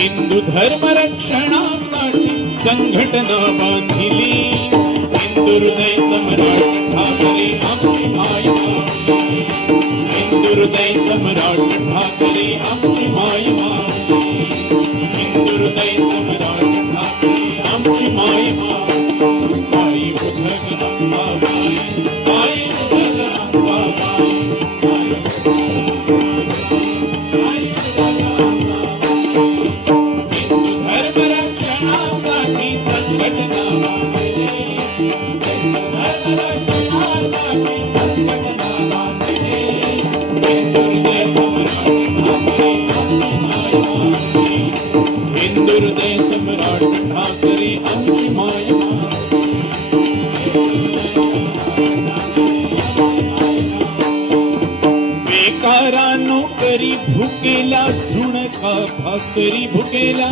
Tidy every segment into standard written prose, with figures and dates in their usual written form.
हिंदू धर्म रक्षणासाठी संघटना बांधिली. हिंदू हृदय सम्राट ठाकरे आमची माय माऊली. हिंदू हृदय सम्राट ठाकरे आमची माय माऊली. हिंदू हृदय सम्राट ठाकरे आमची माय माऊली. आई उधग अंबाबाई, आई उधग अंबाबाई, हिंदू हृदय सम्राट ठाकरे आमची माय बेकारानो करी भुकेला झुणका भाकरी भुकेला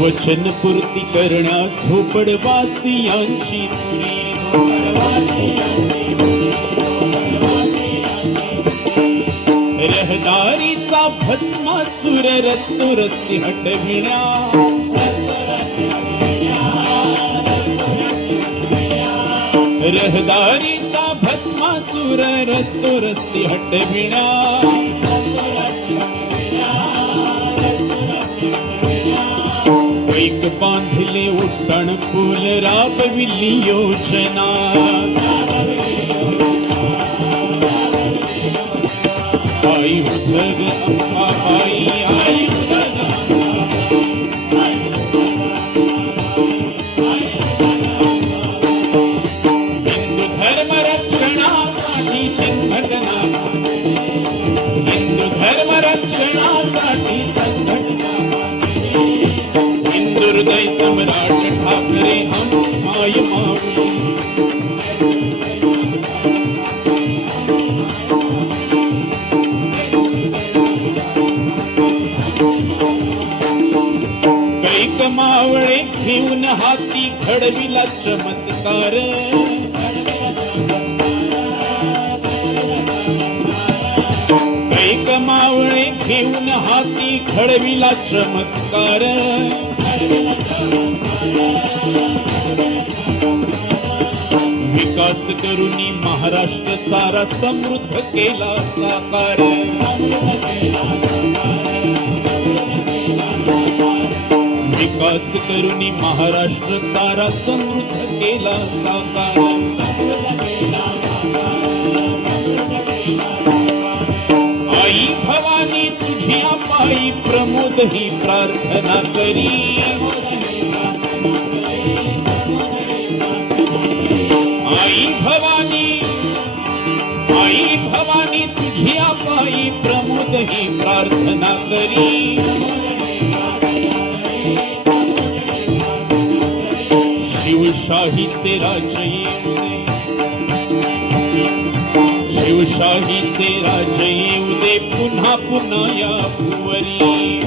वचनपूर्ती करण्या झोपडवासियांची रहदारीचा भस्मासुर रस्तो रस्ती हटविण्या रहदारीचा भस्मासुर रस्तो रस्ती हटविण्या एक बांधले उड्डाण पूल राबविली योजना आई उधग अंबाबाई, आई उधग हिंदू धर्म रक्षणासाठी संघटना, हिंदू धर्म रक्षणासाठी संघटना, हिंदू हृदय सम्राट ठाकरे आमची माय माऊली. मावळे घेऊन हाती घडविला चमत्कार, कैक मावळे घेऊन हाती घडविला चमत्कार. विकास करूनी महाराष्ट्र सारा समृद्ध केला साकार. विकास करूनी महाराष्ट्र सारा समृद्ध केला साकार. आई भवानी तुझ्या पायी प्रमोद ही प्रार्थना करी. आई भवानी तुझ्या पायी प्रमोद ही प्रार्थना करी. शिवशाहीचे राजे येऊ दे, शिवशाहीचे राजे येऊ दे पुन्हा पुन्हा या भुवरी.